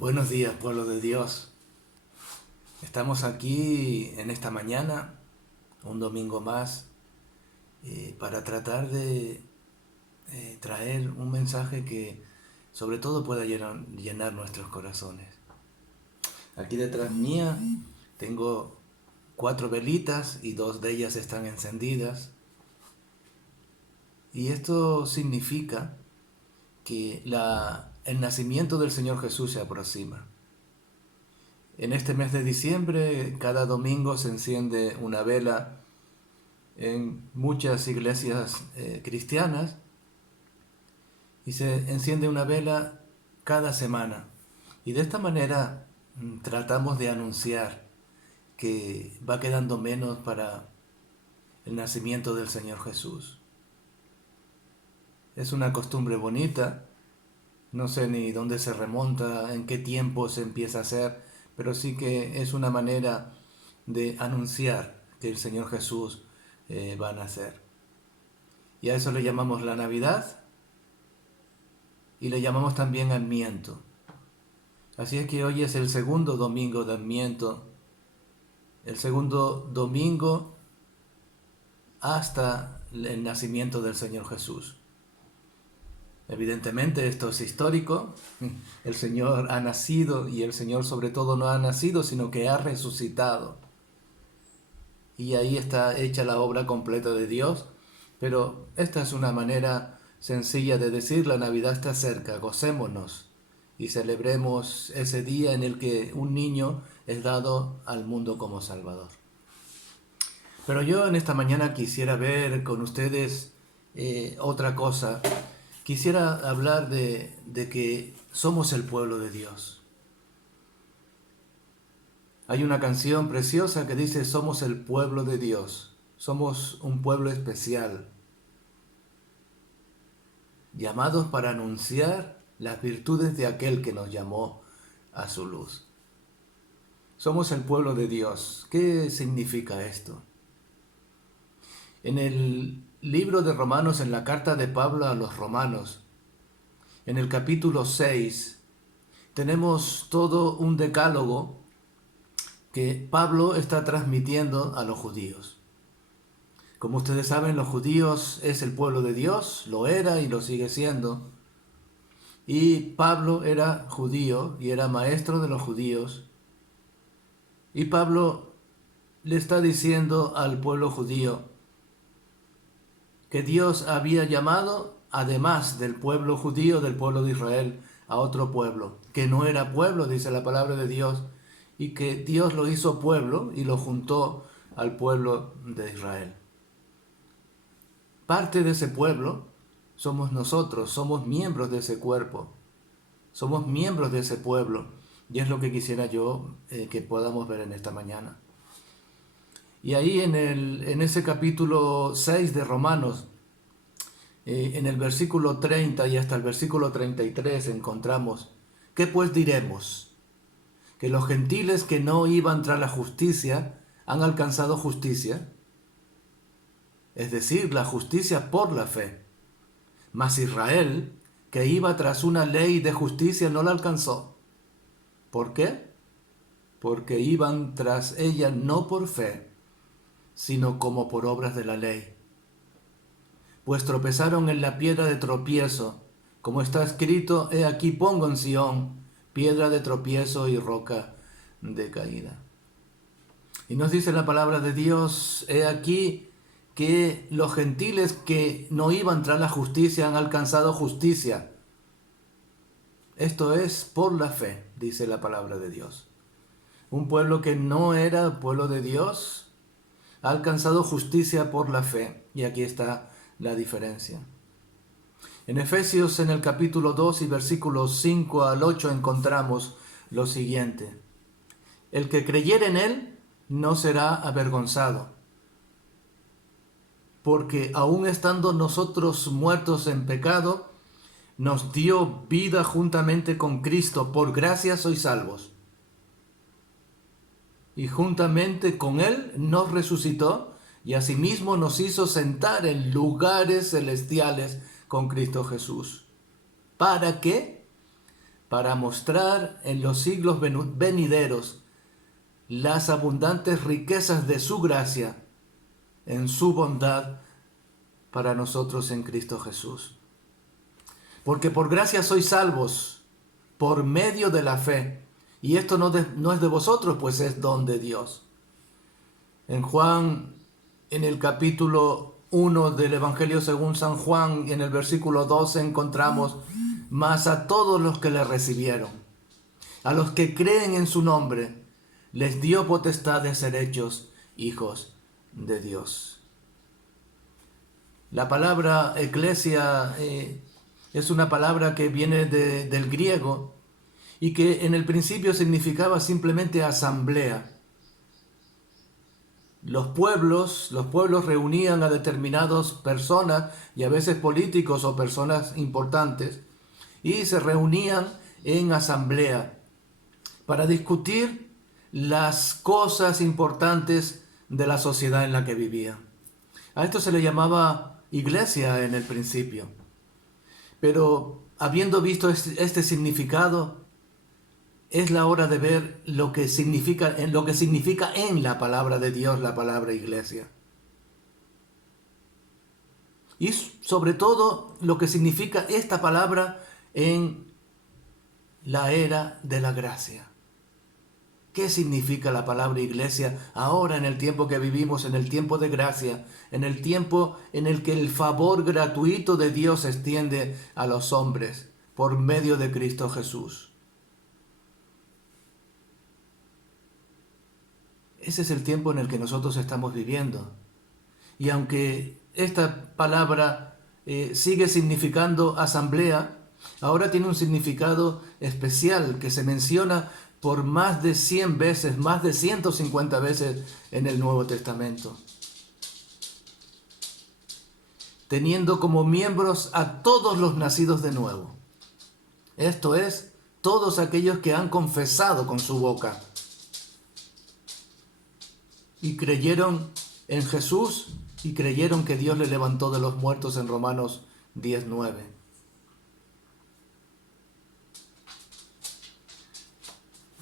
Buenos días, pueblo de Dios. Estamos aquí en esta mañana, un domingo más, para tratar de traer un mensaje que sobre todo pueda llenar nuestros corazones. Aquí detrás mía tengo 4 velitas y 2 de ellas están encendidas. Y esto significa que el nacimiento del Señor Jesús se aproxima. En este mes de diciembre, cada domingo se enciende una vela en muchas iglesias cristianas y se enciende una vela cada semana. Y de esta manera tratamos de anunciar que va quedando menos para el nacimiento del Señor Jesús. Es una costumbre bonita, no sé ni dónde se remonta, en qué tiempo se empieza a hacer, pero sí que es una manera de anunciar que el Señor Jesús va a nacer. Y a eso le llamamos la Navidad y le llamamos también Adviento. Así es que hoy es el segundo domingo de Adviento, el segundo domingo hasta el nacimiento del Señor Jesús. Evidentemente esto es histórico, el Señor ha nacido y el Señor sobre todo no ha nacido, sino que ha resucitado. Y ahí está hecha la obra completa de Dios, pero esta es una manera sencilla de decir: la Navidad está cerca, gocémonos y celebremos ese día en el que un niño es dado al mundo como Salvador. Pero yo en esta mañana quisiera ver con ustedes otra cosa. Quisiera hablar de que somos el pueblo de Dios. Hay una canción preciosa que dice: somos el pueblo de Dios, somos un pueblo especial, llamados para anunciar las virtudes de aquel que nos llamó a su luz. Somos el pueblo de Dios. ¿Qué significa esto? En el libro de Romanos, en la carta de Pablo a los romanos, en el capítulo 6, tenemos todo un decálogo que Pablo está transmitiendo a los judíos. Como ustedes saben, los judíos es el pueblo de Dios, lo era y lo sigue siendo. Y Pablo era judío y era maestro de los judíos. Y Pablo le está diciendo al pueblo judío que Dios había llamado, además del pueblo judío, del pueblo de Israel, a otro pueblo, que no era pueblo, dice la palabra de Dios, y que Dios lo hizo pueblo y lo juntó al pueblo de Israel. Parte de ese pueblo somos nosotros, somos miembros de ese cuerpo, somos miembros de ese pueblo, y es lo que quisiera yo que podamos ver en esta mañana. Y ahí en ese capítulo 6 de Romanos, en el versículo 30 y hasta el versículo 33 encontramos: ¿qué pues diremos? ¿Que los gentiles que no iban tras la justicia han alcanzado justicia? Es decir, la justicia por la fe. Mas Israel, que iba tras una ley de justicia, no la alcanzó. ¿Por qué? Porque iban tras ella no por fe, sino como por obras de la ley. Pues tropezaron en la piedra de tropiezo, como está escrito: he aquí pongo en Sión piedra de tropiezo y roca de caída. Y nos dice la palabra de Dios: he aquí que los gentiles que no iban tras la justicia han alcanzado justicia. Esto es por la fe, dice la palabra de Dios. Un pueblo que no era pueblo de Dios ha alcanzado justicia por la fe. Y aquí está la diferencia. En Efesios, en el capítulo 2 y versículos 5 al 8 encontramos lo siguiente: el que creyere en él no será avergonzado, porque aun estando nosotros muertos en pecado, nos dio vida juntamente con Cristo. Por gracia sois salvos. Y juntamente con él nos resucitó y asimismo nos hizo sentar en lugares celestiales con Cristo Jesús. ¿Para qué? para mostrar en los siglos venideros las abundantes riquezas de su gracia en su bondad para nosotros en Cristo Jesús. Porque por gracia sois salvos por medio de la fe, y esto no es de vosotros, pues es don de Dios. En Juan, en el capítulo 1 del Evangelio según San Juan, en el versículo 12 encontramos: mas a todos los que le recibieron, a los que creen en su nombre, les dio potestad de ser hechos hijos de Dios. La palabra eclesia es una palabra que viene del griego y que en el principio significaba simplemente asamblea. Los pueblos reunían a determinadas personas, y a veces políticos o personas importantes, y se reunían en asamblea para discutir las cosas importantes de la sociedad en la que vivían. A esto se le llamaba iglesia en el principio. Pero habiendo visto este significado, es la hora de ver lo que significa en la palabra de Dios la palabra iglesia. Y sobre todo lo que significa esta palabra en la era de la gracia. ¿Qué significa la palabra iglesia ahora en el tiempo que vivimos, en el tiempo de gracia, en el tiempo en el que el favor gratuito de Dios se extiende a los hombres por medio de Cristo Jesús? Ese es el tiempo en el que nosotros estamos viviendo. Y aunque esta palabra sigue significando asamblea, ahora tiene un significado especial que se menciona por más de 100 veces, más de 150 veces en el Nuevo Testamento. Teniendo como miembros a todos los nacidos de nuevo. Esto es, todos aquellos que han confesado con su boca y creyeron en Jesús y creyeron que Dios le levantó de los muertos en Romanos 10:9.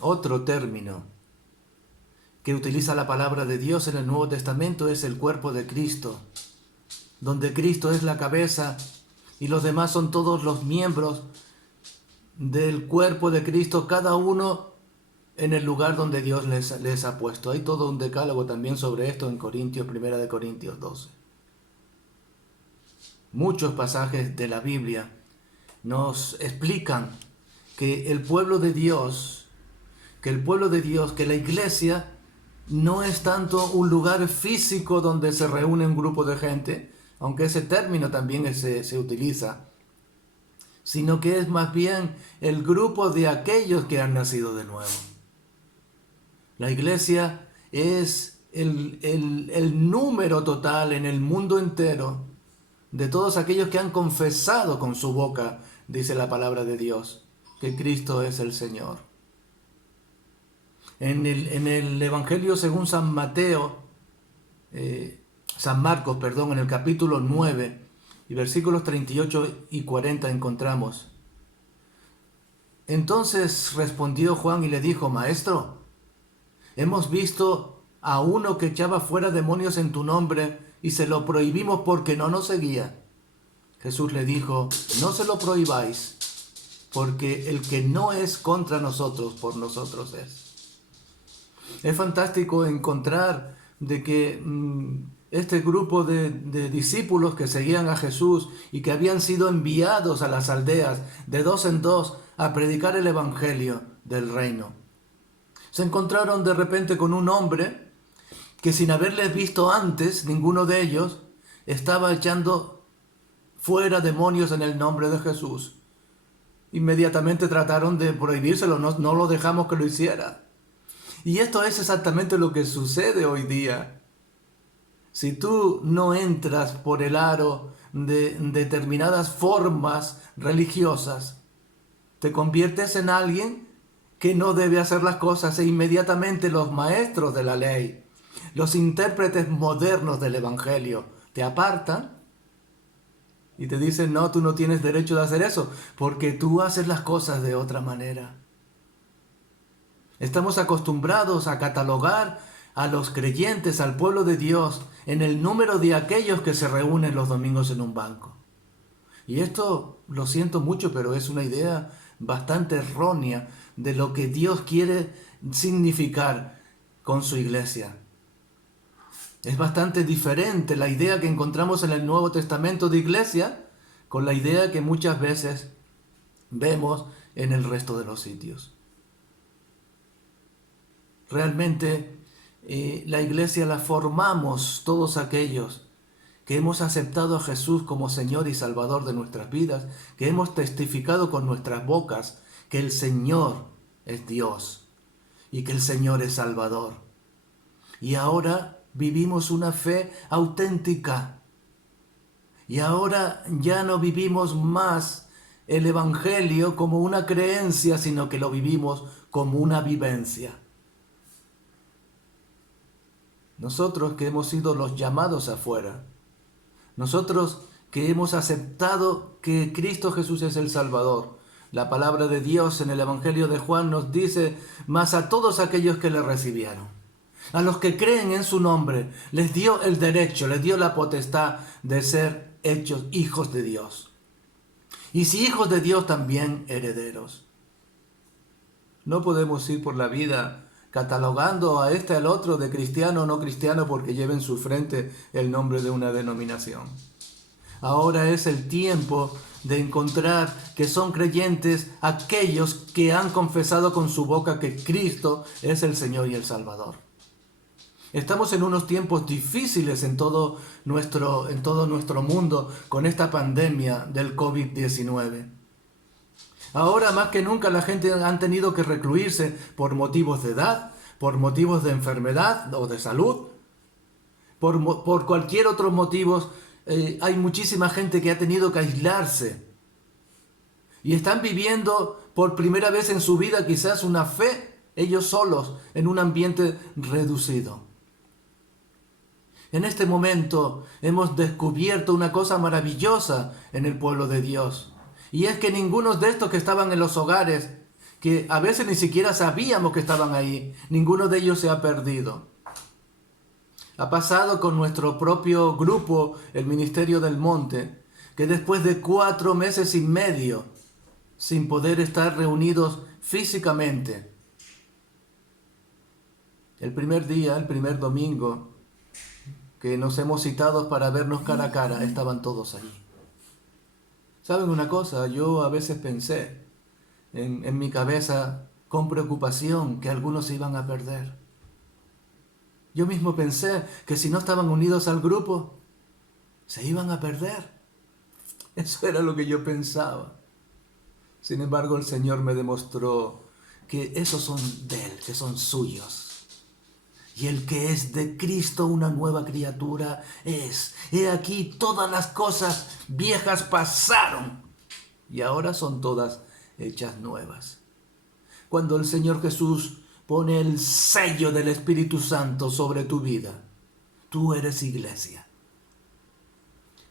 Otro término que utiliza la palabra de Dios en el Nuevo Testamento es el cuerpo de Cristo, donde Cristo es la cabeza y los demás son todos los miembros del cuerpo de Cristo, cada uno en el lugar donde Dios les ha puesto. Hay todo un decálogo también sobre esto en 1 Corintios 12. Muchos pasajes de la Biblia nos explican que el pueblo de Dios, que la iglesia no es tanto un lugar físico donde se reúne un grupo de gente, aunque ese término también se utiliza, sino que es más bien el grupo de aquellos que han nacido de nuevo. La iglesia es el número total en el mundo entero de todos aquellos que han confesado con su boca, dice la palabra de Dios, que Cristo es el Señor. En el Evangelio según San Marcos, en el capítulo 9 y versículos 38 y 40 encontramos: entonces respondió Juan y le dijo: Maestro, hemos visto a uno que echaba fuera demonios en tu nombre y se lo prohibimos porque no nos seguía. Jesús le dijo: no se lo prohibáis, porque el que no es contra nosotros, por nosotros es. Es fantástico encontrar de que este grupo de discípulos que seguían a Jesús y que habían sido enviados a las aldeas de dos en dos a predicar el evangelio del reino, se encontraron de repente con un hombre que, sin haberles visto antes, ninguno de ellos estaba echando fuera demonios en el nombre de Jesús. Inmediatamente trataron de prohibírselo, no lo dejamos que lo hiciera. Y esto es exactamente lo que sucede hoy día. Si tú no entras por el aro de determinadas formas religiosas, te conviertes en alguien que no debe hacer las cosas, e inmediatamente los maestros de la ley, los intérpretes modernos del evangelio, te apartan Y te dicen, no, tú no tienes derecho de hacer eso, porque tú haces las cosas de otra manera. Estamos acostumbrados a catalogar a los creyentes, al pueblo de Dios, en el número de aquellos que se reúnen los domingos en un banco. Y esto, lo siento mucho, pero es una idea bastante errónea de lo que Dios quiere significar con su iglesia. Es bastante diferente la idea que encontramos en el Nuevo Testamento de iglesia con la idea que muchas veces vemos en el resto de los sitios. Realmente la iglesia la formamos todos aquellos que hemos aceptado a Jesús como Señor y Salvador de nuestras vidas, que hemos testificado con nuestras bocas que el Señor es Dios y que el Señor es Salvador. Y ahora vivimos una fe auténtica. Y ahora ya no vivimos más el Evangelio como una creencia, sino que lo vivimos como una vivencia. Nosotros que hemos sido los llamados afuera, nosotros que hemos aceptado que Cristo Jesús es el Salvador, la palabra de Dios en el Evangelio de Juan nos dice, mas a todos aquellos que le recibieron, a los que creen en su nombre, les dio el derecho, les dio la potestad de ser hechos hijos de Dios. Y si hijos de Dios, también herederos. No podemos ir por la vida catalogando a este al otro de cristiano o no cristiano porque lleva en su frente el nombre de una denominación. Ahora es el tiempo de encontrar que son creyentes aquellos que han confesado con su boca que Cristo es el Señor y el Salvador. Estamos en unos tiempos difíciles en todo nuestro mundo con esta pandemia del COVID-19. Ahora más que nunca la gente han tenido que recluirse por motivos de edad, por motivos de enfermedad o de salud, por cualquier otro motivo. Hay muchísima gente que ha tenido que aislarse y están viviendo por primera vez en su vida quizás una fe ellos solos en un ambiente reducido. En este momento hemos descubierto una cosa maravillosa en el pueblo de Dios. Y es que ninguno de estos que estaban en los hogares, que a veces ni siquiera sabíamos que estaban ahí, ninguno de ellos se ha perdido. Ha pasado con nuestro propio grupo, el Ministerio del Monte, que después de 4 meses y medio, sin poder estar reunidos físicamente, el primer día, el primer domingo, que nos hemos citado para vernos cara a cara, estaban todos allí. ¿Saben una cosa? Yo a veces pensé en mi cabeza con preocupación que algunos se iban a perder. Yo mismo pensé que si no estaban unidos al grupo, se iban a perder. Eso era lo que yo pensaba. Sin embargo, el Señor me demostró que esos son de Él, que son suyos. Y el que es de Cristo una nueva criatura es. He aquí todas las cosas viejas pasaron y ahora son todas hechas nuevas. Cuando el Señor Jesús pone el sello del Espíritu Santo sobre tu vida, tú eres iglesia.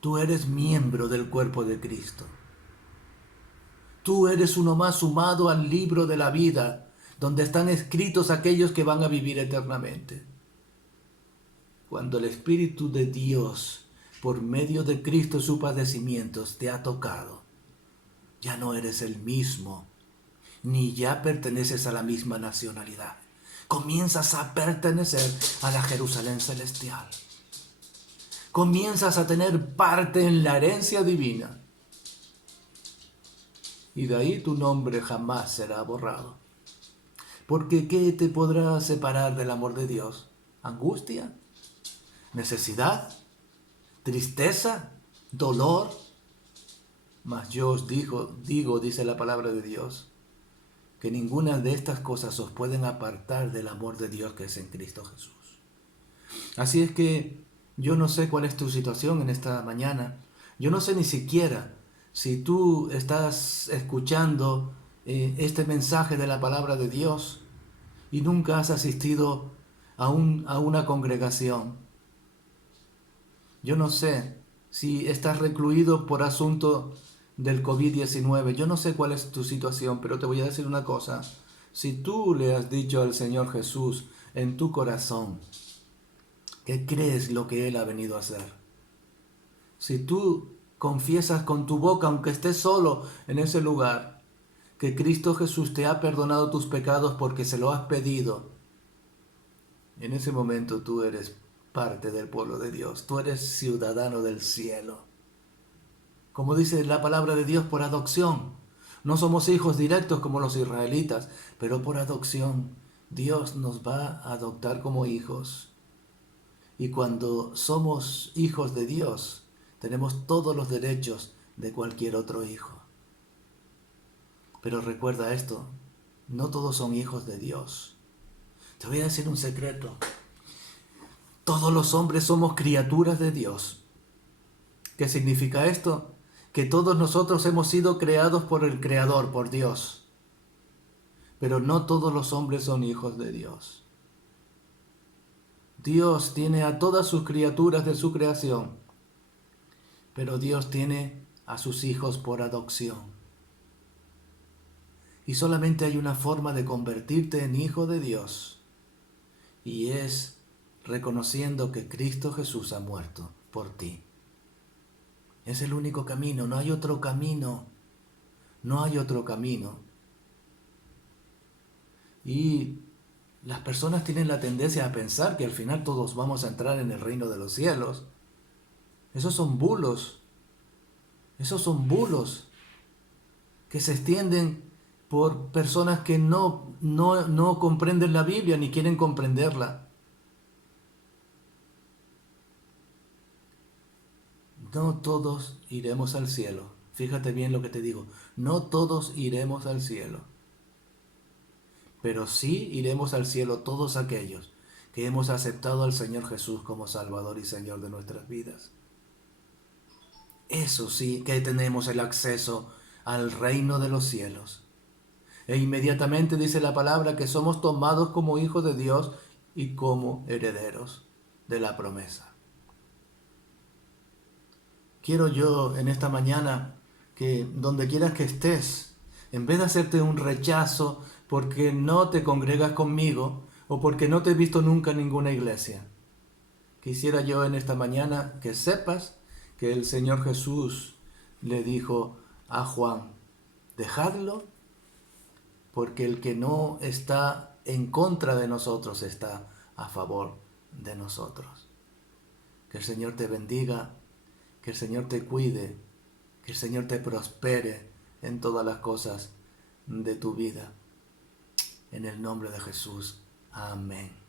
Tú eres miembro del cuerpo de Cristo. Tú eres uno más sumado al libro de la vida, donde están escritos aquellos que van a vivir eternamente. Cuando el Espíritu de Dios, por medio de Cristo y sus padecimientos, te ha tocado, ya no eres el mismo, ni ya perteneces a la misma nacionalidad. Comienzas a pertenecer a la Jerusalén celestial. Comienzas a tener parte en la herencia divina. Y de ahí tu nombre jamás será borrado. Porque ¿qué te podrá separar del amor de Dios? ¿Angustia? ¿Necesidad? ¿Tristeza? ¿Dolor? Mas yo os digo, dice la palabra de Dios, que ninguna de estas cosas os pueden apartar del amor de Dios que es en Cristo Jesús. Así es que yo no sé cuál es tu situación en esta mañana. Yo no sé ni siquiera si tú estás escuchando este mensaje de la palabra de Dios y nunca has asistido a una congregación. Yo no sé si estás recluido por asunto del COVID-19. Yo no sé cuál es tu situación, pero te voy a decir una cosa. Si tú le has dicho al Señor Jesús en tu corazón que crees lo que Él ha venido a hacer, si tú confiesas con tu boca, aunque estés solo en ese lugar, que Cristo Jesús te ha perdonado tus pecados porque se lo has pedido, en ese momento tú eres parte del pueblo de Dios, tú eres ciudadano del cielo. Como dice la palabra de Dios, por adopción. No somos hijos directos como los israelitas, pero por adopción Dios nos va a adoptar como hijos. Y cuando somos hijos de Dios, tenemos todos los derechos de cualquier otro hijo. Pero recuerda esto, no todos son hijos de Dios. Te voy a decir un secreto. Todos los hombres somos criaturas de Dios. ¿Qué significa esto? Que todos nosotros hemos sido creados por el Creador, por Dios. Pero no todos los hombres son hijos de Dios. Dios tiene a todas sus criaturas de su creación, pero Dios tiene a sus hijos por adopción. Y solamente hay una forma de convertirte en hijo de Dios, y es reconociendo que Cristo Jesús ha muerto por ti. Es el único camino, no hay otro camino, no hay otro camino. Y las personas tienen la tendencia a pensar que al final todos vamos a entrar en el reino de los cielos. Esos son bulos que se extienden por personas que no comprenden la Biblia ni quieren comprenderla. No todos iremos al cielo. Fíjate bien lo que te digo. No todos iremos al cielo. Pero sí iremos al cielo todos aquellos que hemos aceptado al Señor Jesús como Salvador y Señor de nuestras vidas. Eso sí que tenemos el acceso al reino de los cielos. E inmediatamente dice la palabra que somos tomados como hijos de Dios y como herederos de la promesa. Quiero yo en esta mañana que donde quieras que estés, en vez de hacerte un rechazo porque no te congregas conmigo o porque no te he visto nunca en ninguna iglesia, quisiera yo en esta mañana que sepas que el Señor Jesús le dijo a Juan, dejadlo porque el que no está en contra de nosotros está a favor de nosotros. Que el Señor te bendiga, que el Señor te cuide, que el Señor te prospere en todas las cosas de tu vida. En el nombre de Jesús. Amén.